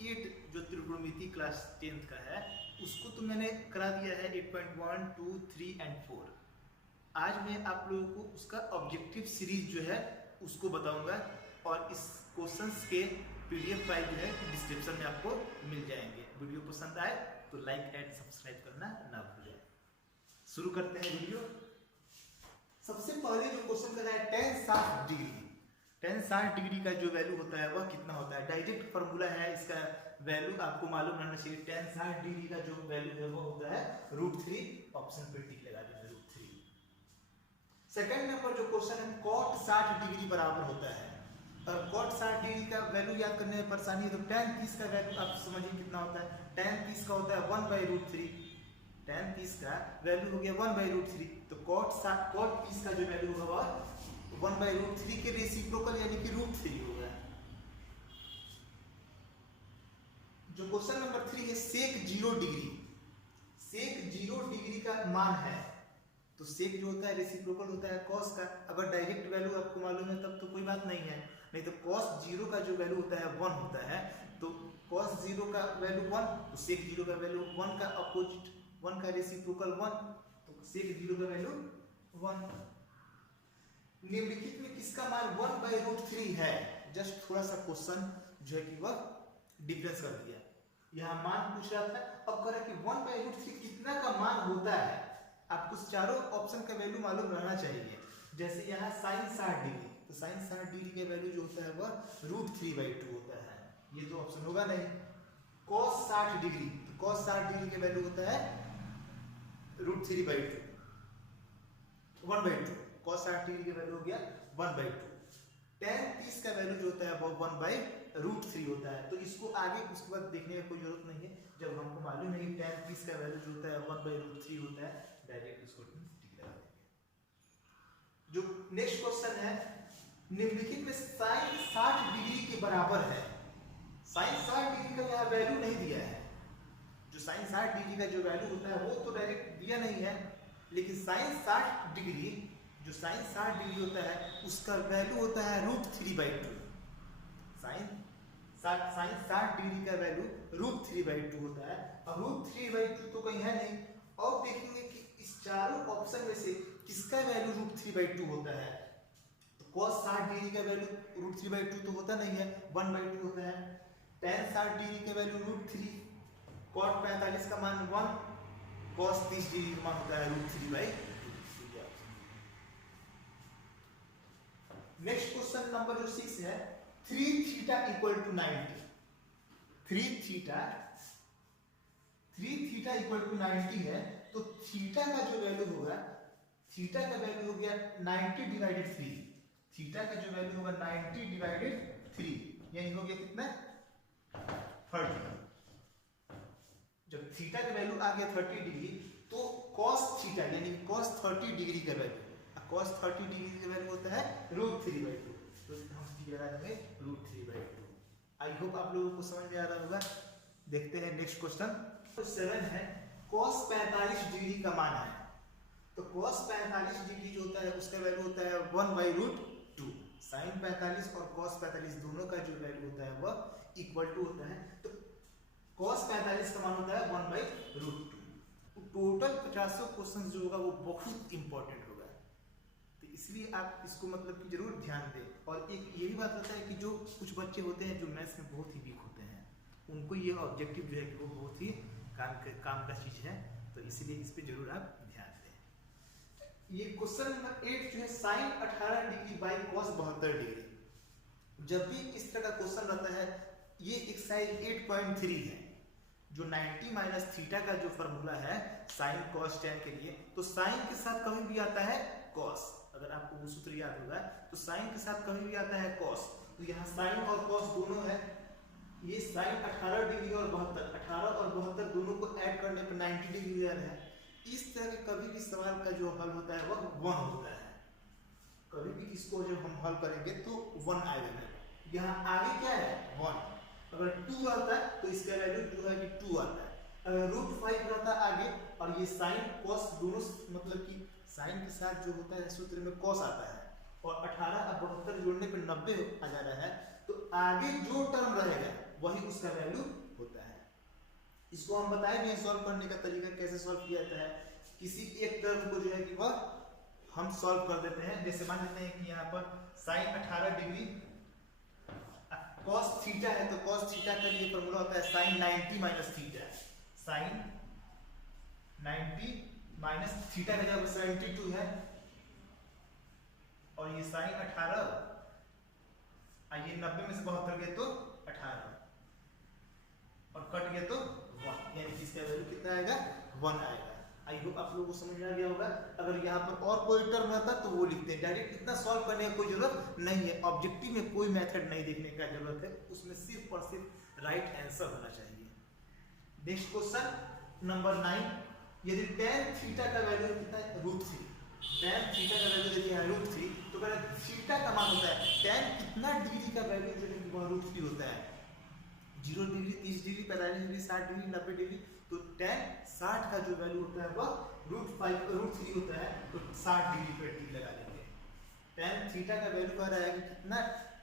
8 जो त्रिकोणमिति class 10th का है उसको तो मैंने करा दिया है 8.1, 2, 3 एंड 4। आज मैं आप लोगों को उसका ऑब्जेक्टिव सीरीज जो है उसको बताऊंगा और इस क्वेश्चंस के पीडीएफ फाइल जो है डिस्क्रिप्शन में आपको मिल जाएंगे। वीडियो पसंद आए तो लाइक एंड सब्सक्राइब करना ना भूलें। शुरू करते हैं वीडियो। सबसे पहले जो क्वेश्चन कर रहा है tan 60 डिग्री। tan 60 डिग्री का जो वैल्यू होता है वह कितना होता है? डायरेक्ट फॉर्मूला है, इसका वैल्यू आपको मालूम रहना चाहिए। tan 60 डिग्री का जो वैल्यू है वो होता है √3। ऑप्शन पे टिक लगा देना √3। सेकंड नंबर जो क्वेश्चन है cot 60 डिग्री बराबर होता है। और cot 60 डिग्री का वैल्यू याद करने में परेशानी है तो tan 30 का वैल्यू आप समझिए कितना होता है। tan 30 का होता है 1/√3। tan 30 का वैल्यू हो गया 1/√3। तो cot 30 का जो वैल्यू होगा 1/√3 के रेसिप्रोकल यानी कि √3 होगा। जो क्वेश्चन नंबर 3 है sec 0 डिग्री। sec 0 डिग्री का मान है तो sec जो होता है रेसिप्रोकल होता है cos का। अगर डायरेक्ट वैल्यू आपको मालूम है तब तो कोई बात नहीं है, नहीं तो cos 0 का जो वैल्यू होता है 1 होता है। तो cos 0 का वैल्यू 1 तो sec 0 का वैल्यू 1 का अपोजिट 1 का रेसिप्रोकल 1 तो sec 0 का वैल्यू 1। निम्नलिखित में किसका मान 1/√3 है? जस्ट थोड़ा सा क्वेश्चन जो है कि वह डिफरेंस कर दिया। यहाँ मान पूछ रहा था, अब कह रहा है कि 1/√3 कितना का मान होता है। आपको चारों ऑप्शन का वैल्यू मालूम रहना चाहिए। जैसे यहाँ sin 60 डिग्री तो sin 60 डिग्री का वैल्यू जो होता है वह √3/2 होता है, ये तो ऑप्शन होगा नहीं। cos 60 डिग्री तो cos 60 डिग्री का वैल्यू होता है √3/2 1/2। cos 60 डिग्री का वैल्यू हो गया 1/2। tan 30 का वैल्यू जो होता है वो 1/√3 होता है। तो इसको आगे उसके बाद देखने की कोई जरूरत नहीं है। जब हमको मालूम है कि tan 30 का वैल्यू जो होता है 1/√3 होता है, डायरेक्ट इसको टिक लगा देंगे। जो नेक्स्ट क्वेश्चन है निम्नलिखित में sin 60 डिग्री के बराबर है। sin 60 डिग्री का यहाँ वैल्यू नहीं दिया है। जो sin 60 डिग्री का जो वैल्यू होता है वो तो डायरेक्ट दिया नहीं है, लेकिन sin 60 डिग्री जो sin 60 डिग्री होता है उसका वैल्यू होता है √3/2। sin 60 डिग्री का वैल्यू √3/2 होता है और √3/2 तो कहीं है नहीं। और देखेंगे कि इस चारों ऑप्शन में से किसका वैल्यू √3/2 होता है। तो cos 60 डिग्री का वैल्यू √3/2 तो होता नहीं है, 1/2 होता है। tan 60 डिग्री का वैल्यू √3, cot 45 का मान 1, cos 30 डिग्री का मान होता है √3/2। नेक्स्ट क्वेश्चन नंबर जो 6 है 3θ = 90। 3θ = 90 है तो थीटा का जो वैल्यू होगा, थीटा का वैल्यू हो गया 90/3। थीटा का जो वैल्यू होगा 90/3 यानी हो गया कितना 30। जब थीटा का वैल्यू आ गया 30 डिग्री तो cos थीटा यानी cos 30 डिग्री का वैल्यू, cos 30 डिग्री का वैल्यू होता है √3/2। तो हम लगा देंगे √3/2। आई होप आप लोगों को समझ में आ रहा होगा। देखते हैं नेक्स्ट क्वेश्चन। तो 7 है cos 45 डिग्री का मान है। तो cos 45 डिग्री जो होता है उसका वैल्यू होता है 1/√2। sin 45 और cos 45 दोनों का जो वैल्यू होता है वह इक्वल टू होता है। तो cos 45 का मान होता है 1/√2। टोटल 50 क्वेश्चन जो होगा वो बहुत इंपॉर्टेंट होगा, तो इसलिए आप इसको मतलब कि जरूर ध्यान दें। और एक ये भी बात होता है कि जो कुछ बच्चे होते हैं जो मैथ्स में बहुत ही वीक होते हैं, उनको ये ऑब्जेक्टिव जो है कि वो बहुत ही काम का चीज है, तो इसलिए इस पे जरूर आप ध्यान दें। ये क्वेश्चन नंबर 8 जो है sin 18 degree by cos 72 degree. जब भी इस तरह का क्वेश्चन रहता है, ये एक्सरसाइज 8.3 है। जो 90 - थीटा का जो फॉर्मूला है sin cos tan के लिए, तो sin के साथ कभी भी आता है cos। अगर आपको वो सूत्र याद होगा तो sin के साथ कभी भी आता है cos। तो यहाँ sin और cos दोनों है। ये sin 18 डिग्री और 72, 18 और 72 दोनों को ऐड करने पर 90 डिग्री है। इस तरह के कभी भी सवाल का जो हल होता है वह 1 होता है। कभी भी इसको जब हम हल करेंगे तो 1 आएगा। यहाँ आगे क्या है 1। अगर 2 आता है तो इसका वैल्यू जो है कि 2 आता है। अगर √5 रहता आगे और ये sin cos दोनों मतलब कि sin के साथ जो होता है सूत्र में cos आता है और 18 और 72 जोड़ने पर 90 आ जा रहा है, तो आगे जो टर्म रहेगा वही उसका वैल्यू होता है। इसको हम बताए भी हैं सॉल्व करने का तरीका कैसे सॉल्व किया जाता है। किसी एक टर्म को जो है कि वह हम सॉल्व कर देते हैं। जैसे मान लेते हैं कि यहाँ पर साइन 18 डिग्री cos थीटा है, तो cos थीटा का लिए फॉर्मूला होता है sine 90 minus theta. Sine 90 minus theta का जगह 72 है और ये साइन 18 ये 90 में से 72 गए तो 18 और कट गया तो 1, यानी कि इसका वैल्यू कितना आएगा 1 आएगा। आई होप आप लोगों को समझ में आ गया होगा। अगर यहाँ पर और कोई टर्म रहता तो वो लिखते हैं, डायरेक्ट इतना सॉल्व करने की कोई जरूरत नहीं है। ऑब्जेक्टिव में कोई मेथड नहीं देखने का जरूरत है, उसमें सिर्फ और सिर्फ राइट आंसर होना चाहिए। नेक्स्ट क्वेश्चन नंबर 9, यदि tan थीटा का वैल्यू कितना है √3, tan थीटा का वैल्यू यदि है √3 तो कहते हैं थीटा का मान होता है tan कितना डिग्री का वैल्यू जो है वो √3 होता है। 0 degree, 30 degree, 45 degree, 60 degree, 90 degree, तो tan 60 का जो वैल्यू होता है वह √3 होता है, तो 60 डिग्री पर टिक लगा देंगे। tan थीटा का वैल्यू कह रहा है कि कितना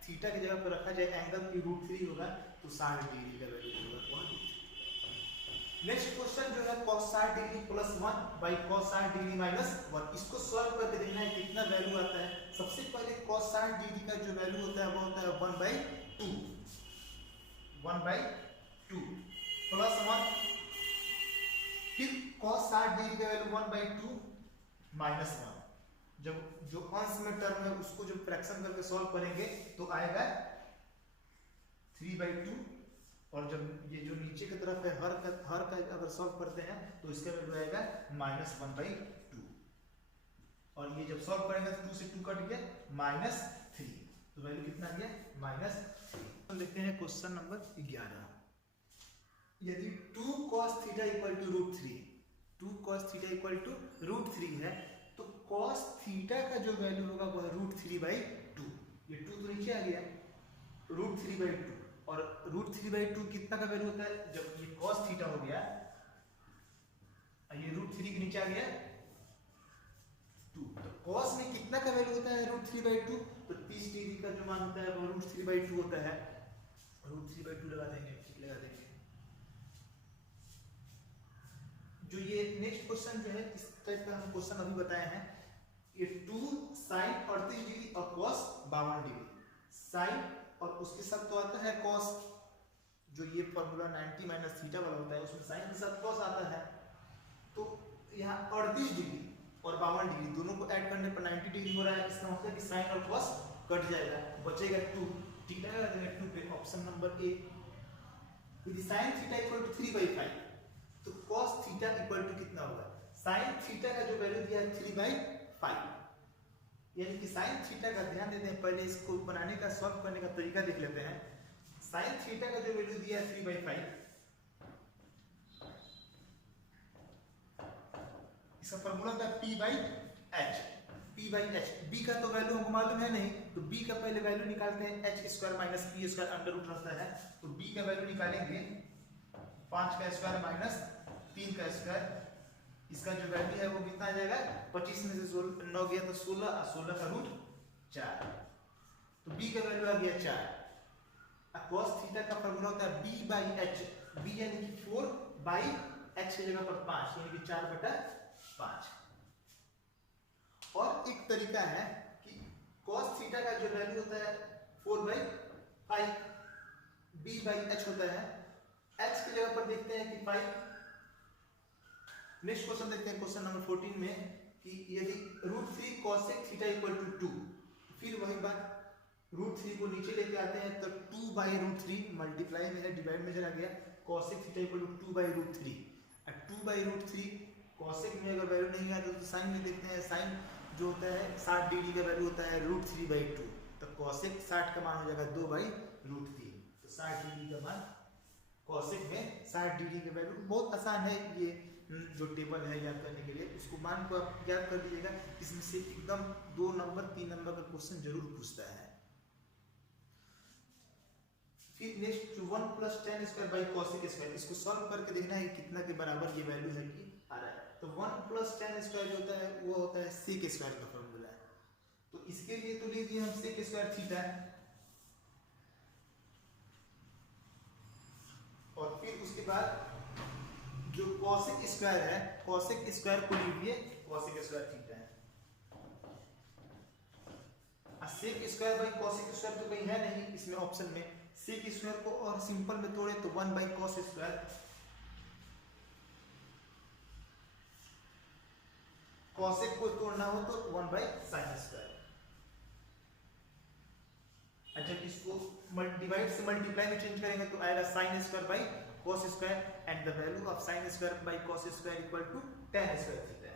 थीटा की जगह पर रखा जाए एंगल की √3 होगा, तो 60 डिग्री का वैल्यू होगा। नेक्स्ट क्वेश्चन जो है cos 60 degree plus 1 by cos 60 degree minus 1, इसको सॉल्व करके देखना है कितना वैल्यू आता है। सबसे पहले cos 60 डिग्री का जो वैल्यू होता है वो होता है 1/2 प्लस 1, फिर cos 60 डिग्री का वैल्यू 1/2 माइनस 1। जब जो अंश में टर्म है उसको जब फ्रैक्शन करके सॉल्व करेंगे तो आएगा 3/2, और जब ये जो नीचे की तरफ है हर का अगर सॉल्व करते हैं तो इसका वैल्यू आएगा -1/2, और ये जब सॉल्व करेंगे तो 2 से 2 कट गया -3, तो वैल्यू कितना गया -3। देखते हैं क्वेश्चन नंबर 11, यदि 2 cos theta equal to √3, 2 cos theta equal to √3 है, तो cos थीटा का जो वैल्यू होगा वह √3/2, ये 2 तो नीचे आ गया, √3/2, और √3/2 कितना का वैल्यू होता है, जब ये cos थीटा हो गया, ये √3 के नीचे आ गया 2, तो cos में कितना का वैल्यू होता है √3/2, तो 30 डिग्री का जो मान होता है वो √3/2 होता है, √3/2 लगा देंगे, लगा देंगे। जो ये नेक्स्ट क्वेश्चन जो है इस टाइप का हम क्वेश्चन अभी बताए हैं, ये 2 sin 38 डिग्री और cos 52 डिग्री, sin और उसके साथ तो आता है cos, जो ये फॉर्मूला 90 माइनस थीटा वाला होता है उसमें sin के साथ cos आता है, तो यहाँ 38 डिग्री और 52 डिग्री दोनों को ऐड करने पर 90 डिग्री हो रहा है। इसका मतलब कि sin और cos कट जाएगा, बचेगा 2, ठीक है, 2 पे ऑप्शन नंबर ए। यदि sin थीटा इक्वल टू 3/5, तो cos थीटा इक्वल टू कितना होगा, sin थीटा का जो वैल्यू दिया है 3/5, यानी कि sin थीटा का ध्यान देते हैं, पहले इसको बनाने का सॉल्व करने का तरीका देख लेते हैं। sin थीटा का जो वैल्यू दिया है 3/5, इसका फार्मूला होता है p/h, p/h, b का तो वैल्यू हमको मालूम है नहीं, तो b का पहले वैल्यू निकालते हैं, h² minus p² under root रहता है, तो b का वैल्यू निकालेंगे 5 का स्क्वायर माइनस 3 का स्क्वायर, इसका जो वैल्यू है वो कितना आ जाएगा, 25 में से 9 गया तो 16, और 16 का रूट 4, तो b का वैल्यू आ गया 4। cos थीटा का फार्मूला होता है b/h, b यानी कि 4/h की जगह पर 5, यानी कि 4/5। और एक तरीका है कि cos थीटा का जो वैल्यू होता है 4/5, b/h होता है, h की जगह पर देखते हैं कि 5। नेक्स्ट क्वेश्चन देखते हैं क्वेश्चन नंबर 14 में, कि यदि √3 cosec थीटा इक्वल टू 2, फिर वही बात √3 को नीचे लेके आते हैं, तो 2/√3 मल्टीप्लाई में है, डिवाइड में चला गया, cosec थीटा इक्वल टू 2/√3, और 2/√3 cosec में अगर वैल्यू नहीं आया तो साइन में देखते हैं, साइन जो होता है 60 डिग्री का वैल्यू होता है √3/2, तो cosec 60 का मान हो जाएगा 2/√3, तो 60 डिग्री का मान cosec में 60 डिग्री का वैल्यू। बहुत आसान है ये जो टेबल है याद करने के लिए, उसको मान को आप याद कर लीजिएगा, इसमें से एकदम 2 नंबर 3 नंबर का क्वेश्चन जरूर पूछता है। फिर next 1 + tan square by cosec square, इसको सॉल्व करके देखना है कितना के बराबर ये वैल्यू है कि आ रहा है, तो 1 + tan स्क्वायर जो होता है वो होता है sec स्क्वायर का फॉर्मूला है, तो इसके लिए तो लीजिए हम sec स्क्वायर थीटा, बाद जो कॉसेक स्क्वायर है, कॉसेक स्क्वायर को लीजिए, कॉसेक स्क्वायर थीटा है, sec square by cosec square तो कहीं है नहीं इसमें ऑप्शन में, सेक स्क्वायर को और सिंपल में तोड़े तो 1 बाई कॉस स्क्वायर, कॉसेक को तोड़ना हो तो 1 बाई साइन स्क्वायर। जब इसको डिवाइड से मल्टीप्लाई में चेंज करेंगे तो आएगा sine square by cos square and the value of sine square by cos square equal to tan square theta.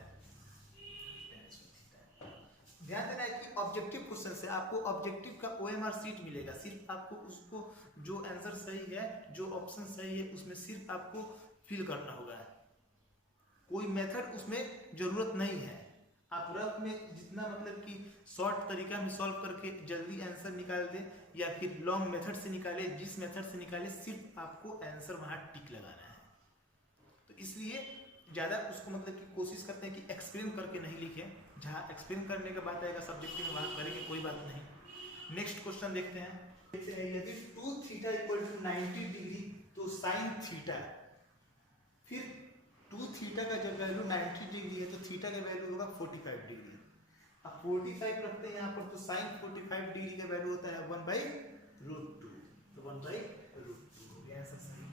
ध्यान देना है कि ऑब्जेक्टिव क्वेश्चन से आपको ऑब्जेक्टिव का ओएमआर सीट मिलेगा, सिर्फ आपको उसको जो आंसर सही है, जो ऑप्शन सही है उसमें सिर्फ आपको फिल करना होगा, कोई मेथड उसमें जरूरत नहीं है। आप रफ में जितना मतलब कि शॉर्ट तरीका में सॉल्व करके जल्दी आंसर निकाल दें या फिर लॉन्ग मेथड से निकाले, जिस मेथड से निकाले सिर्फ आपको आंसर वहां टिक लगाना है। तो इसलिए ज्यादा उसको मतलब कि कोशिश करते हैं कि एक्सप्लेन करके नहीं लिखें, जहां एक्सप्लेन करने का बात आएगा सब्जेक्टिव में वहां करेंगे, कोई बात नहीं। नेक्स्ट क्वेश्चन देखते हैं, यदि 2 थीटा इक्वल टू 90 डिग्री तो साइन थीटा, फिर 2 थीटा का जब वैल्यू 90 डिग्री है तो थीटा का वैल्यू होगा 45 डिग्री। अब 45 रखते हैं यहाँ पर तो साइन 45 डिग्री का वैल्यू होता है 1/√2, तो 1/√2 हो गया आंसर सही।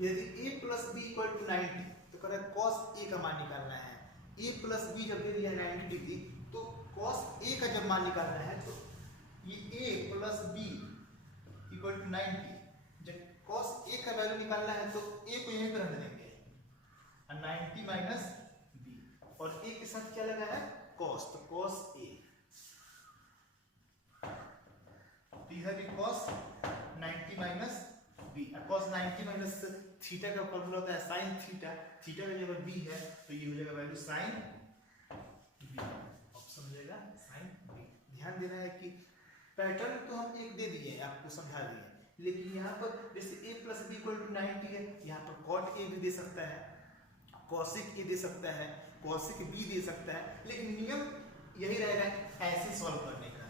यदि a plus b equal to 90 तो कह रहा है cos a का मान निकालना है। a प्लस बी जब दे दिया 90 डिग्री तो cos a का जब मान निकालना है तो ये a plus b equal to 90, जब cos a का वैल्यू निकालना है तो a को यहीं पर रख देंगे 90 माइनस बी, और a के साथ क्या लगा है cos, तो cos a, तो यह भी cos 90 minus b, cos 90 minus theta का फॉर्मूला होता है sin थीटा, थीटा का जगह b है तो ये हो जाएगा वैल्यू sin b, ऑप्शन हो जाएगा sin b। ध्यान देना है कि पैटर्न तो हम एक दे दिए हैं, आपको समझा दिए, लेकिन यहाँ पर जैसे a plus b equal to 90 है, यहाँ पर cot a भी दे सकता है, cosec a दे सकता है, cosec b दे सकता है, लेकिन नियम यही रहेगा ऐसे सॉल्व करने का।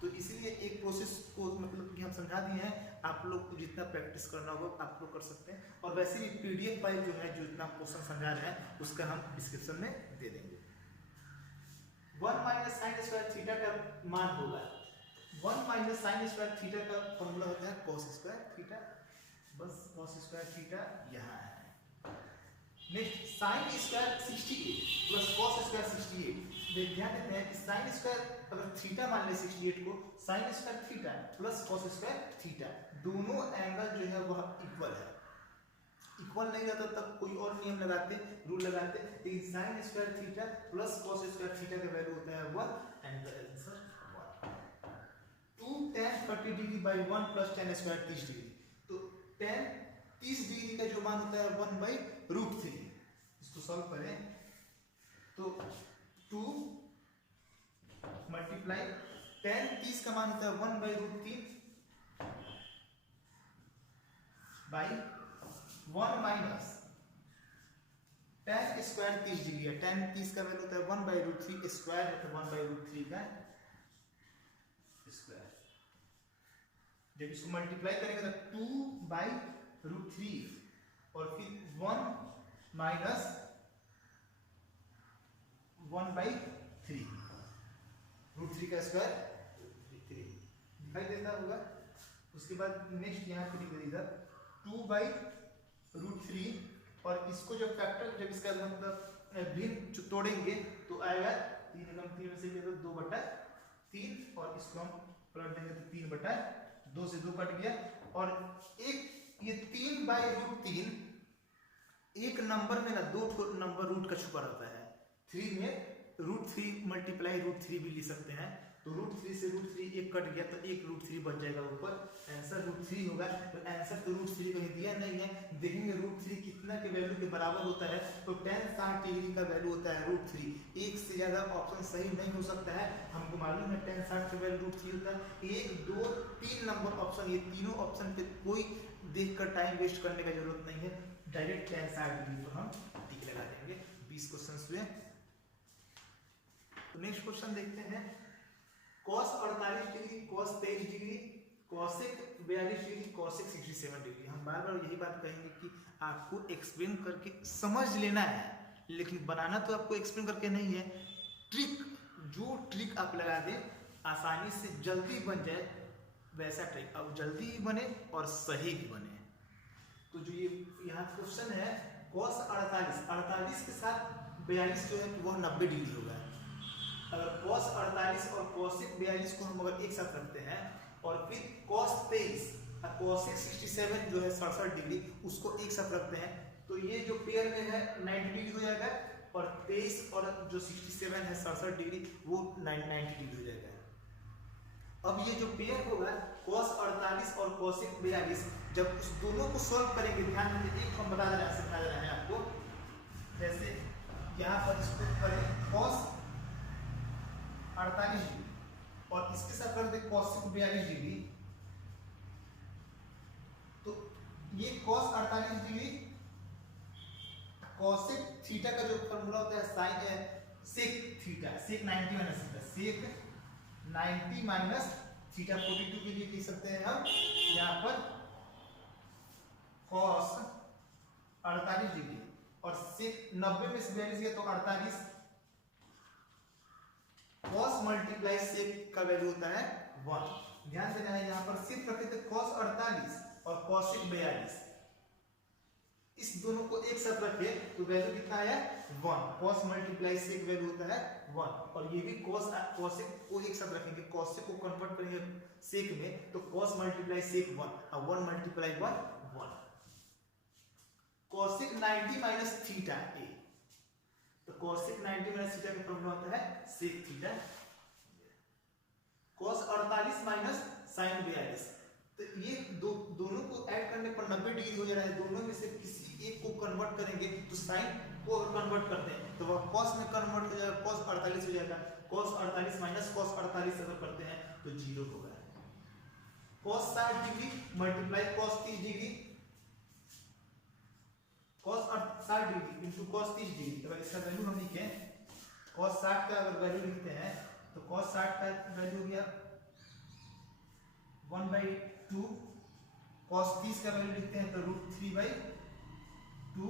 तो इसीलिए एक प्रोसेस को मतलब कि हम समझा दिए हैं, आप लोग को जितना प्रैक्टिस करना होगा आप लोग कर सकते हैं, और वैसे भी पीडीएफ फाइल जो है जो इतना क्वेश्चन समझा रहे हैं उसका हम डिस्क्रिप्शन में दे देंगे। 1 माइनस साइन स्क्वायर थीटा का मान होगा, 1 माइनस साइन स्क्वायर थीटा का फॉर्मूला होता है cos स्क्वायर थीटा, बस cos स्क्वायर थीटा यहाँ है। Next sine square 68 plus cos square 68, ध्यान देते हैं कि साइन स्क्वायर अगर थीटा मान ले 68 को, sine square theta plus cos square theta, दोनों एंगल जो है वह इक्वल है। इक्वल नहीं रहता तब कोई और नियम लगाते, रूल लगाते, लेकिन sine square theta plus cos square theta का वैल्यू होता है 1 and the answer 1। 2 tan 30 degree by 1 plus tan square 30 degree, तो tan 30 डिग्री का जो मान होता है 1/√3, इसको सॉल्व करें तो 2 मल्टीप्लाई tan 30 का मान होता है 1/√3 by 1 minus tan square 30 degree है, tan 30 का वैल्यू होता है 1/√3, स्क्वायर है तो 1/√3 का स्क्वायर। जब इसको मल्टीप्लाई करेंगे तो 2/√3 और फिर 1 माइनस 1/3, √3 का स्क्वायर 3 दिखाई देता होगा। उसके बाद नेक्स्ट यहाँ पे लिख इधर 2/√3, और इसको जब फैक्टर जब इसका मतलब भिन्न तोड़ेंगे तो आएगा 3 में से 2/3, और इसको हम पलट देंगे तो 3/2 से 2 कट गया, और एक ये 3/√3 एक नंबर में ना 2 नंबर रूट का छुपा रहता है, 3 में √3 मल्टीप्लाई √3 भी लिख सकते हैं, तो √3 से √3 एक कट गया तो एक √3 बच जाएगा ऊपर, आंसर √3 होगा। तो आंसर तो √3 कहीं दिया नहीं है, देखेंगे √3 कितना के वैल्यू के बराबर होता है, तो tan 60 डिग्री का वैल्यू होता है √3, एक से ज्यादा ऑप्शन सही नहीं हो सकता है, हमको मालूम है tan 60 का वैल्यू √3 होता है। 1 2 3 नंबर ऑप्शन, ये तीनों ऑप्शन पे कोई देखकर टाइम वेस्ट करने का जरूरत नहीं है, डायरेक्ट tan 60 डिग्री पर हम टिक लगा देंगे। 20 क्वेश्चन हुए। तो नेक्स्ट क्वेश्चन देखते हैं, cos 48 degree cos 23 degree cosec 42 degree, cosec 67 degree. हम बार बार यही बात कहेंगे कि आपको एक्सप्लेन करके समझ लेना है, लेकिन बनाना तो आपको एक्सप्लेन करके नहीं है। ट्रिक, जो ट्रिक आप लगा दें आसानी से जल्दी बन जाए वैसा ट्रिक, अब जल्दी भी बने और सही भी बने। तो जो ये यहाँ क्वेश्चन है cos 48 के साथ 42 जो है वह 90 डिग्री होगा। अगर cos 48 और cosec 42 को हम अगर एक साथ रखते हैं और फिर cos 23 और cosec 67 जो है 67 डिग्री उसको एक साथ रखते हैं तो ये जो पेयर में है 90 डिग्री हो जाएगा और 23 और जो 67 है 67 डिग्री वो 90 डिग्री हो जाएगा। अब ये जो पेयर होगा cos 48 और cosec 42 जब उस दोनों को सॉल्व करेंगे, ध्यान दीजिए एक हम बता रहे हैं, सिखा रहे हैं आपको। जैसे यहाँ पर इसको करें cos 48 डिग्री और इसके साथ कर दे cosec 42 डिग्री, तो ये cos 48 डिग्री cosec थीटा का जो फॉर्मूला होता है साइन है sec theta, sec 90 minus theta, sec 90 minus theta 42 के लिए लिख सकते हैं हम यहाँ पर cos 48 डिग्री और sec 90 में से 42 गया तो 48 cos मल्टीप्लाई sec का वैल्यू होता है 1। ध्यान देना है यहाँ पर सिर्फ रखे थे cos 48 और cosec 42, इस दोनों को एक साथ रखे तो वैल्यू कितना है 1। cos मल्टीप्लाई sec वैल्यू होता है 1 और ये भी cosec को एक साथ रखेंगे, cosec को कन्वर्ट करेंगे sec में तो cos मल्टीप्लाई sec 1 और 1 multiply 1 1। cosec 90 minus theta a, तो cosec 90 माइनस थीटा का फॉर्मूला होता है sec theta. cos 48 minus sin 42, तो ये दोनों को ऐड करने पर 90 डिग्री हो जा रहा है, दोनों में से किसी एक को कन्वर्ट करेंगे तो साइन को अगर कन्वर्ट करते हैं तो वह cos में कन्वर्ट हो जाएगा, cos 48 हो जाएगा। cos 48 माइनस cos 48 अगर करते हैं तो 0 होगा। cos 60 degree multiply cos 30 degree, cos 60 degree into cos 30 degree, अगर इसका वैल्यू हम लिखें cos 60 का अगर वैल्यू लिखते हैं तो cos 60 का वैल्यू हो गया 1/2, cos 30 का वैल्यू लिखते हैं तो √3/2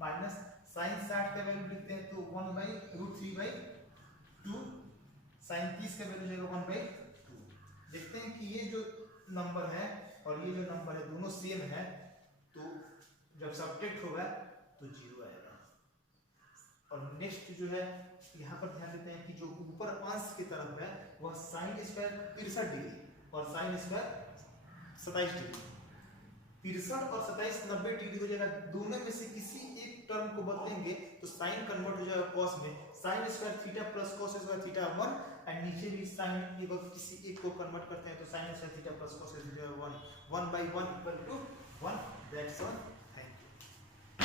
माइनस sin 60 का वैल्यू लिखते हैं तो 1/√3/2, sin 30 का वैल्यू जाएगा 1/2। देखते हैं कि ये जो नंबर है और ये जो नंबर है दोनों सेम है तो जब सब्ट्रैक्ट होगा तो 0 आएगा। और नेक्स्ट जो है यहाँ पर ध्यान देते हैं कि जो ऊपर अंश की तरफ है वह sin स्क्वायर 63 डिग्री और sin स्क्वायर 27 डिग्री, 63 और 27 90 डिग्री हो जाएगा। दोनों में से किसी एक टर्म को बदलेंगे तो साइन कन्वर्ट हो जाएगा cos में, sin square theta plus cos square theta 1 and नीचे भी साइन अगर किसी एक को कन्वर्ट करते हैं तो sin square theta plus cos square theta 1 1/1 = 1। That's all.